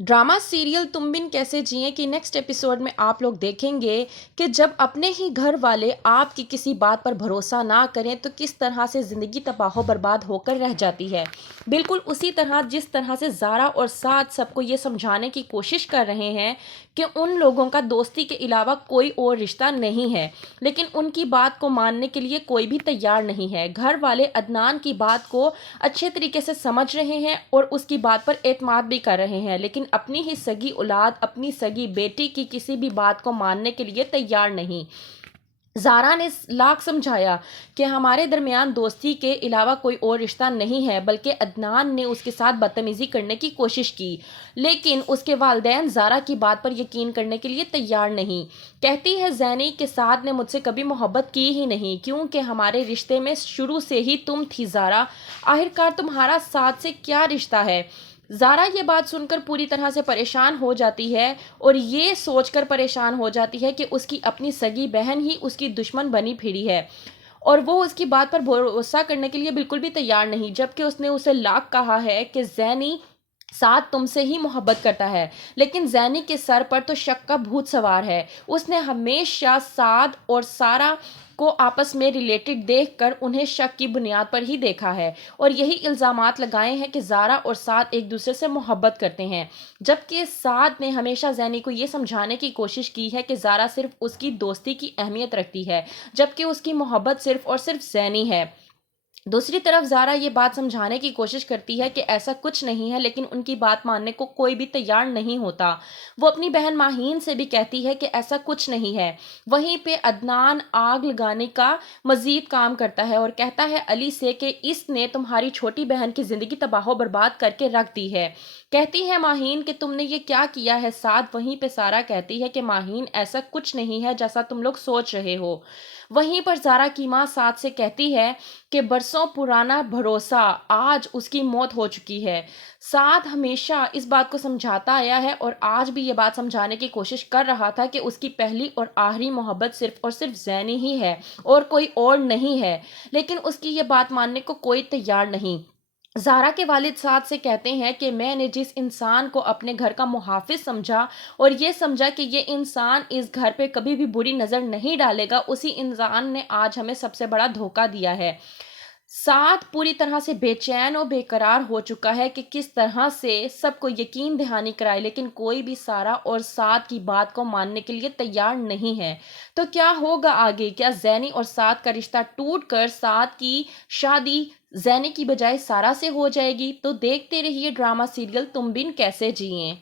Drama serial तुम बिन कैसे जिए की नेक्स्ट एपिसोड में आप लोग देखेंगे कि जब अपने ही घर वाले आपकी किसी बात पर भरोसा ना करें तो किस तरह से ज़िंदगी तबाह बर्बाद होकर रह जाती है। बिल्कुल उसी तरह जिस तरह से ज़ारा और साद सबको ये समझाने की कोशिश कर रहे हैं कि उन लोगों का दोस्ती के अलावा कोई और रिश्ता नहीं है, लेकिन उनकी बात को मानने के लिए कोई भी तैयार नहीं है। घर वाले अदनान की बात को अच्छे तरीके से समझ रहे हैं और उसकी बात पर एतमाद भी कर रहे हैं, लेकिन अपनी ही सगी औलाद, अपनी सगी बेटी की किसी भी बात को मानने के लिए तैयार नहीं। ज़ारा ने लाख समझाया कि हमारे दरमियान दोस्ती के अलावा कोई और रिश्ता नहीं है, बल्कि अदनान ने उसके साथ बदतमीज़ी करने की कोशिश की, लेकिन उसके वालिदैन ज़ारा की बात पर यकीन करने के लिए तैयार नहीं। कहती है ज़ैनी के साथ ने मुझसे कभी मोहब्बत की ही नहीं, क्योंकि हमारे रिश्ते में शुरू से ही तुम थी ज़ारा, आखिरकार तुम्हारा साथ से क्या रिश्ता है। ज़ारा ये बात सुनकर पूरी तरह से परेशान हो जाती है और ये सोचकर परेशान हो जाती है कि उसकी अपनी सगी बहन ही उसकी दुश्मन बनी फिरी है और वो उसकी बात पर भरोसा करने के लिए बिल्कुल भी तैयार नहीं, जबकि उसने उसे लाख कहा है कि ज़ैनी साद तुमसे ही मोहब्बत करता है। लेकिन ज़ैनी के सर पर तो शक का भूत सवार है। उसने हमेशा साद और सारा को आपस में रिलेटेड देखकर उन्हें शक की बुनियाद पर ही देखा है और यही इल्ज़ामात लगाए हैं कि ज़ारा और साद एक दूसरे से मोहब्बत करते हैं, जबकि साद ने हमेशा ज़ैनी को ये समझाने की कोशिश की है कि ज़ारा सिर्फ उसकी दोस्ती की अहमियत रखती है, जबकि उसकी मोहब्बत सिर्फ और सिर्फ ज़ैनी है। दूसरी तरफ ज़ारा ये बात समझाने की कोशिश करती है कि ऐसा कुछ नहीं है, लेकिन उनकी बात मानने को कोई भी तैयार नहीं होता। वो अपनी बहन माहीन से भी कहती है कि ऐसा कुछ नहीं है। वहीं पे अदनान आग लगाने का मज़ीद काम करता है और कहता है अली से कि इसने तुम्हारी छोटी बहन की ज़िंदगी तबाह बर्बाद करके रख दी है। कहती है माहीन कि तुमने ये क्या किया है साथ। वहीं पे सारा कहती है कि माहीन ऐसा कुछ नहीं है जैसा तुम लोग सोच रहे हो। वहीं पर ज़ारा की माँ साथ से कहती है कि बरसों पुराना भरोसा, आज उसकी मौत हो चुकी है। साथ हमेशा इस बात को समझाता आया है और आज भी ये बात समझाने की कोशिश कर रहा था कि उसकी पहली और आखिरी मोहब्बत सिर्फ और सिर्फ ज़ैनी ही है और कोई और नहीं है, लेकिन उसकी ये बात मानने को कोई तैयार नहीं। ज़ारा के वालिद साद से कहते हैं कि मैंने जिस इंसान को अपने घर का मुहाफ़िज़ समझा और ये समझा कि ये इंसान इस घर पे कभी भी बुरी नज़र नहीं डालेगा, उसी इंसान ने आज हमें सबसे बड़ा धोखा दिया है। साथ पूरी तरह से बेचैन और बेकरार हो चुका है कि किस तरह से सबको यकीन दहानी कराए, लेकिन कोई भी सारा और साथ की बात को मानने के लिए तैयार नहीं है। तो क्या होगा आगे? क्या ज़ैनी और साथ का रिश्ता टूट कर साथ की शादी ज़ैनी की बजाय सारा से हो जाएगी? तो देखते रहिए ड्रामा सीरियल तुम बिन कैसे जिए।